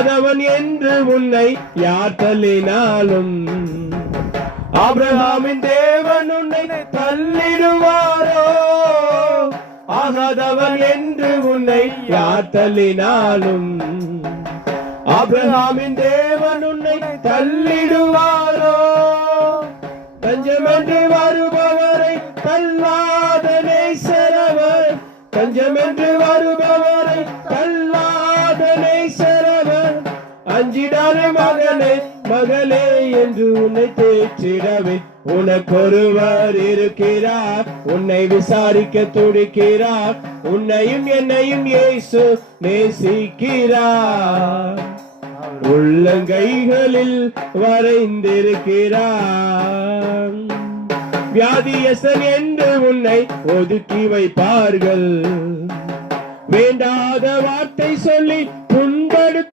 ஆகாதவன் என்று உன்னை யார் தள்ளினாலும் ஆபிரகாமின் தேவன் உன்னை தள்ளிடுவாரோ? ஆகாதவன் என்று உன்னை யார் தள்ளினாலும் ஆபிரகாமின் தேவன் உன்னை தள்ளிடுவாரோ? தஞ்சமென்று வருபவரை தள்ளாத நேசரவர், தஞ்சமென்று வருபவரை தள்ளாத நேசரவர். அஞ்சிடாத மகனே மகளே என்று உன்னை தேற்றிடவே உனக்கொருவர் இருக்கிறார், உன்னை விசாரிக்க துடிக்கிறார். உன்னையும் என்னையும் இயேசு நேசிக்கிறார், உள்ளங்கைகளில் வரைந்திருக்கிறார். வியாதியசன் என்று உன்னை ஒதுக்கி வைப்பார்கள், வேண்டாத வார்த்தை சொல்லி புண்படுத்த